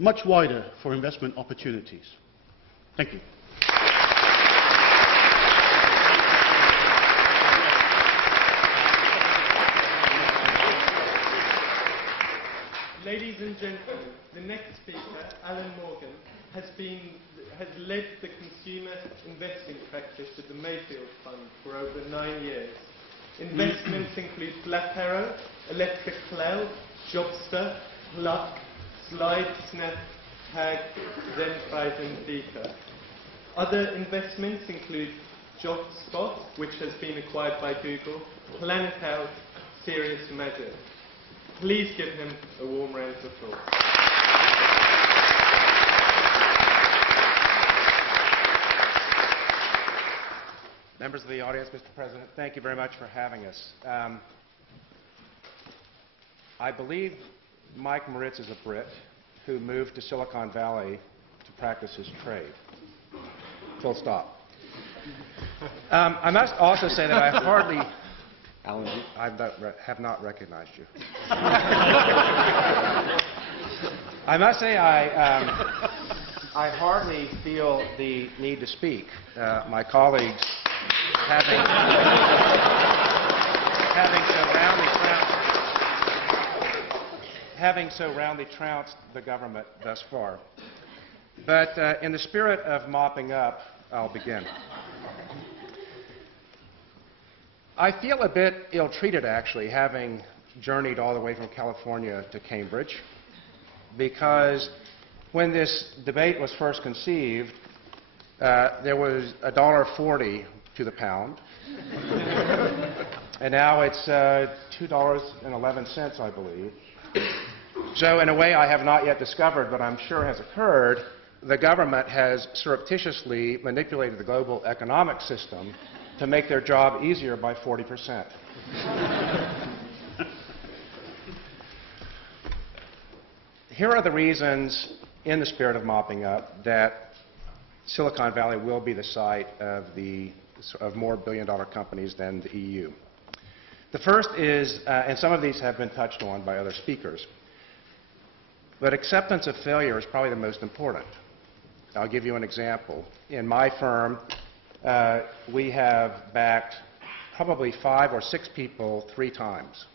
much wider for investment opportunities. Thank you. Ladies and gentlemen, the next speaker, Alan Morgan, has led the consumer investing practice at the Mayfield Fund for over 9 years. Investments include Black Arrow, Electric Cloud, Jobster, Pluck, Slide, Snap, Tag, Zenprice and Beaker. Other investments include JobSpot, which has been acquired by Google, Planet Out, Sirius Magic. Please give him a warm round of applause. Members of the audience, Mr. President, thank you very much for having us. I believe Mike Moritz is a Brit who moved to Silicon Valley to practice his trade. Full stop. I must also say that I hardly... Alan, I have not recognized you. I must say I hardly feel the need to speak. My colleagues, having so roundly trounced the government thus far. But in the spirit of mopping up, I'll begin. I feel a bit ill-treated, actually, having journeyed all the way from California to Cambridge, because when this debate was first conceived, there was $1.40 to the pound, and now it's $2.11, I believe. So in a way I have not yet discovered, but I'm sure has occurred, the government has surreptitiously manipulated the global economic system to make their job easier by 40%. Here are the reasons, in the spirit of mopping up, that Silicon Valley will be the site of more billion-dollar companies than the EU. The first is, and some of these have been touched on by other speakers, but acceptance of failure is probably the most important. I'll give you an example. In my firm, we have backed probably 5 or 6 people 3 times.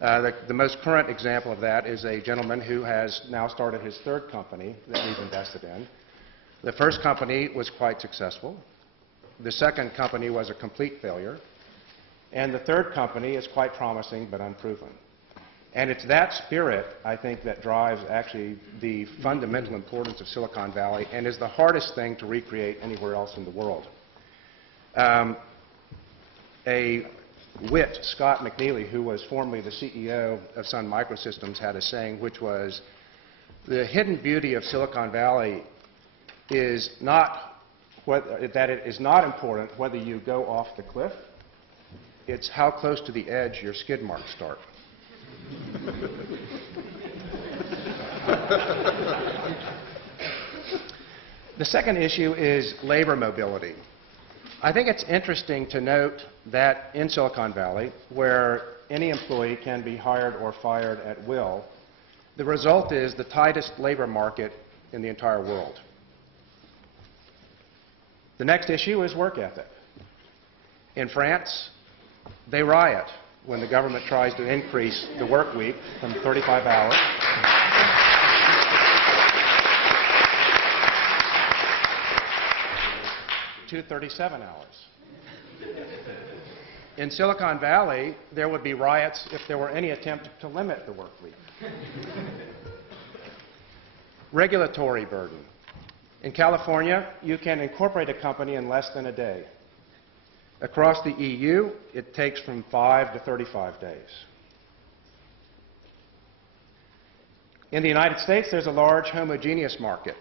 The most current example of that is a gentleman who has now started his 3rd company that we've invested in. The first company was quite successful. The second company was a complete failure. And the 3rd company is quite promising but unproven. And it's that spirit, I think, that drives actually the fundamental importance of Silicon Valley and is the hardest thing to recreate anywhere else in the world. A wit, Scott McNealy, who was formerly the CEO of Sun Microsystems, had a saying which was, the hidden beauty of Silicon Valley is that it is not important whether you go off the cliff, it's how close to the edge your skid marks start. The second issue is labor mobility. I think it's interesting to note that in Silicon Valley, where any employee can be hired or fired at will, the result is the tightest labor market in the entire world. The next issue is work ethic. In France, they riot when the government tries to increase the work week from 35 hours to 37 hours. In Silicon Valley, there would be riots if there were any attempt to limit the work week. Regulatory burden. In California, you can incorporate a company in less than a day. Across the EU, it takes from 5 to 35 days. In the United States, there's a large homogeneous market.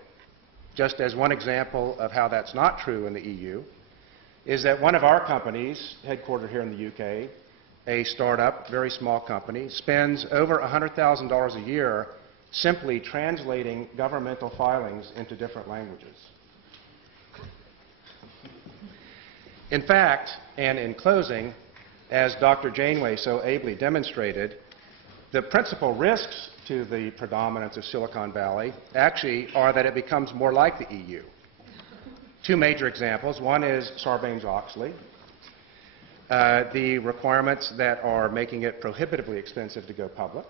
Just as one example of how that's not true in the EU is that one of our companies, headquartered here in the UK, a startup, very small company, spends over $100,000 a year simply translating governmental filings into different languages. In fact, and in closing, as Dr. Janeway so ably demonstrated, the principal risks to the predominance of Silicon Valley actually are that it becomes more like the EU. Two major examples. One is Sarbanes-Oxley, the requirements that are making it prohibitively expensive to go public.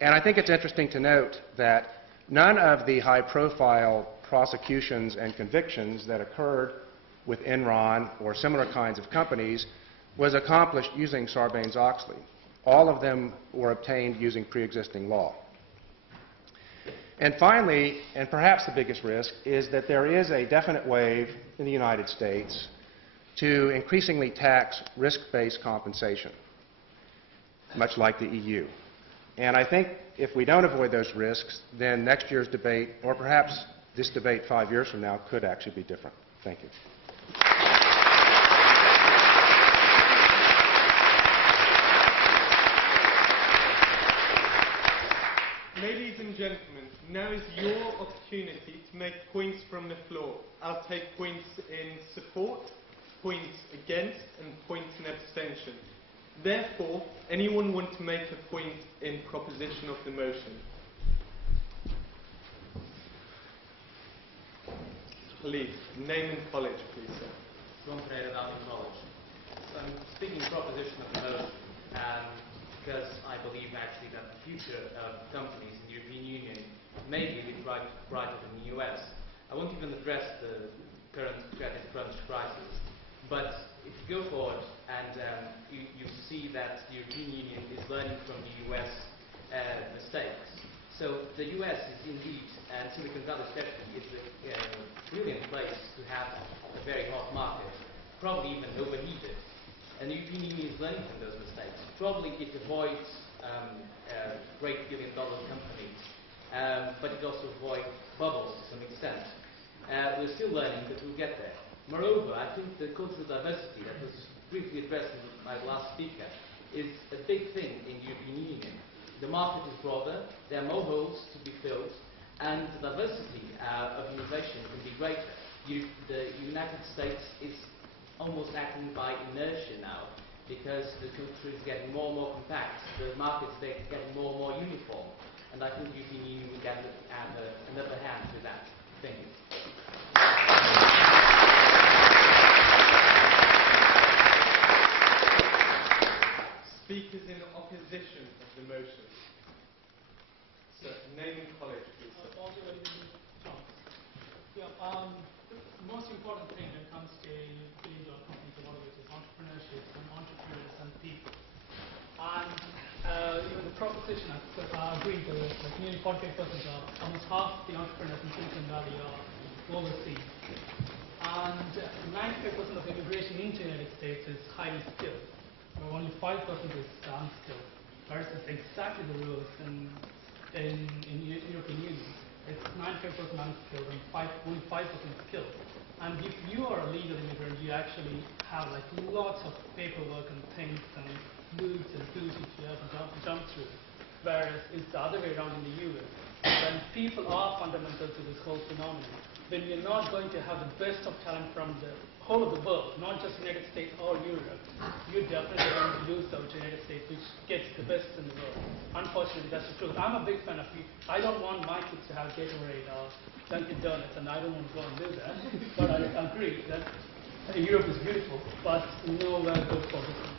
And I think it's interesting to note that none of the high-profile prosecutions and convictions that occurred with Enron or similar kinds of companies was accomplished using Sarbanes-Oxley. All of them were obtained using pre-existing law. And finally, and perhaps the biggest risk, is that there is a definite wave in the United States to increasingly tax risk-based compensation, much like the EU. And I think if we don't avoid those risks, then next year's debate, or perhaps this debate 5 years from now, could actually be different. Thank you. Ladies and gentlemen, now is your opportunity to make points from the floor. I'll take points in support, points against, and points in abstention. Therefore, anyone want to make a point in proposition of the motion? Please, name and college, please, sir. Ron Pereira, Downing College. So I'm speaking proposition of the motion because I believe actually that the future of companies in the European Union may be a bit brighter than the US. I won't even address the current credit crunch crisis, but if you go forward and you see that the European Union is learning from the US mistakes. So the US is indeed, and Silicon Valley especially, is a brilliant place to have a very hot market, probably even overheated. And the European Union is learning from those mistakes. Probably it avoids great billion-dollar companies, but it also avoids bubbles to some extent. We're still learning, but we'll get there. Moreover, I think the cultural diversity that was briefly addressed by the last speaker is a big thing in the European Union. The market is broader, there are more holes to be filled, and the diversity of innovation can be greater. The United States is almost acting by inertia now because the culture is getting more and more compact, the markets are getting more and more uniform, and I think the European Union will get an upper hand with that. Thank you. Speakers in opposition of the motion. So, name and college, please, sir. The most important thing when it comes to billion-dollar companies, a lot of it is entrepreneurship and entrepreneurs and people. And even the proposition, I agree with it, like nearly 48% of almost half the entrepreneurs in Silicon Valley are overseas. And 95% of immigration into the United States is highly skilled, where only 5% is unskilled. Whereas it's exactly the rules in European Union. It's 95% unskilled and only 5% skilled. And if you are a legal immigrant, you actually have like lots of paperwork and things and rules and duties you have to jump through. Whereas it's the other way around in the US. When people are fundamental to this whole phenomenon, then you're not going to have the best of talent from the whole of the world, not just the United States or Europe. You're definitely going to lose out to the United States, which gets the best in the world. Unfortunately, that's the truth. I'm a big fan of you. I don't want my kids to have Gatorade or Dunkin' Donuts, and I don't want to go and do that. But I agree that Europe is beautiful, but nowhere good for business.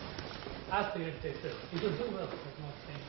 As the United States is. It will do well, but not saying